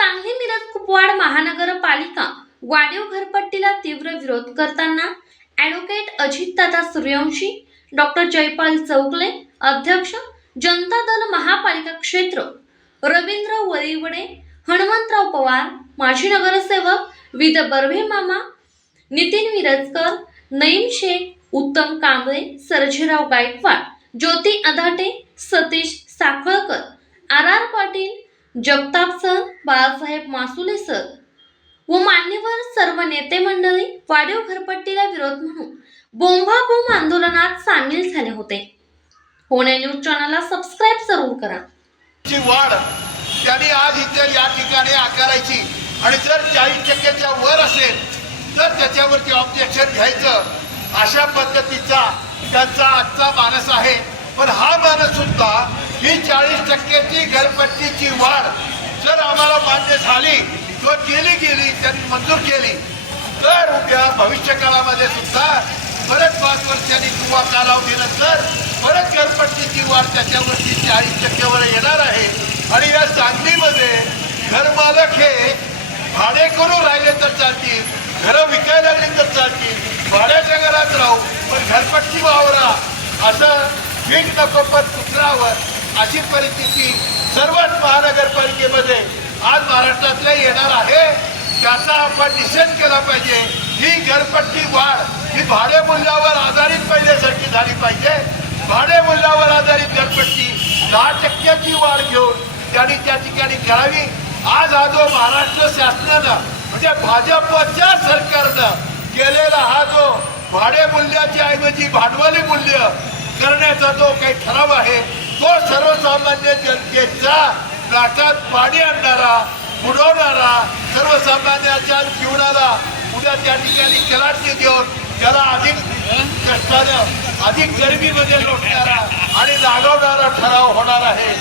सांगली मिरज कुपवाड महानगरपालिका वाढीव घरपट्टीला तीव्र विरोध करताना ॲडव्होकेट अजितदादा सूर्यवंशी, डॉक्टर जयपाल चौगले, अध्यक्ष जनता दल महापालिका क्षेत्र, रवींद्र वळीवडे, हनुमंतराव पवार, माजी नगरसेवक विद बर्वे मामा, Nitin Mirajkar, Naeem Shaikh, Uttam Kamble, Sarjerao Gaikwad, Jyoti Adhate, Satish Sakhalkar, R Patil, Jagtap sir, Balasaheb Masule sir व मान्यवर सर्व नेते मंडळी वाढीव घरपट्टीला विरोध म्हणून बोंबाबोंब आंदोलनात सामील झाले होते. पुणे न्यूज चॅनलला सबस्क्राइब जरूर करा. ची वाढ त्यांनी आज इथे या ठिकाणी आकारायची आणि जर 40% वर असेल तर त्याच्यावरती ऑब्जेक्शन घ्यायचं, अशा पद्धतीचा त्यांचा आजचा मानस आहे. पण हा मानस सुद्धा ही 40%ची घरपट्टीची वाढ जर आम्हाला मान्य झाली किंवा गेली त्यांनी मंजूर केली तर उद्या भविष्य काळामध्ये सुद्धा परत 5 वर्षांनी किंवा कालावधीनंतर परत घरपट्टीची वाढ त्याच्यावरती 40% वर येणार आहे. आणि या सांगलीमध्ये घरमालक हे भाडे करून राहिले तर चालतील, घरं विकायला लागली तर चालतील, भाड्याच्या घरात राहू पण घरपट्टी वावरा, असं वीट नको पण कुत्रावर अशी परिस्थिती सर्वच महानगरपालिकेमध्ये आज महाराष्ट्रातल्या येणार आहे. त्याचा आपण निषेध केला पाहिजे. ही घरपट्टी वाढ ही भाडे मूल्यावर आधारित पहिल्यासारखी झाली पाहिजे. भाडे मूल्यावर आधारित घरपट्टी 10%ची वाढ घेऊन त्यांनी त्या ठिकाणी करावी. आज हा जो महाराष्ट्र शासनानं म्हणजे भाजपच्या सरकारनं केलेला हा जो भाडे मूल्याच्या ऐवजी भांडवली मूल्य करण्याचा जो काही ठराव आहे तो सर्वसामान्य जनतेचा नाकात पाणी आणणारा, बुडवणारा, सर्वसामान्यांच्या जीवनाला उद्या त्या ठिकाणी कलाटणी देऊन त्याला अधिक कष्टानं अधिक गरिबीमध्ये लोटणारा आणि लागावणारा ठराव होणार आहे.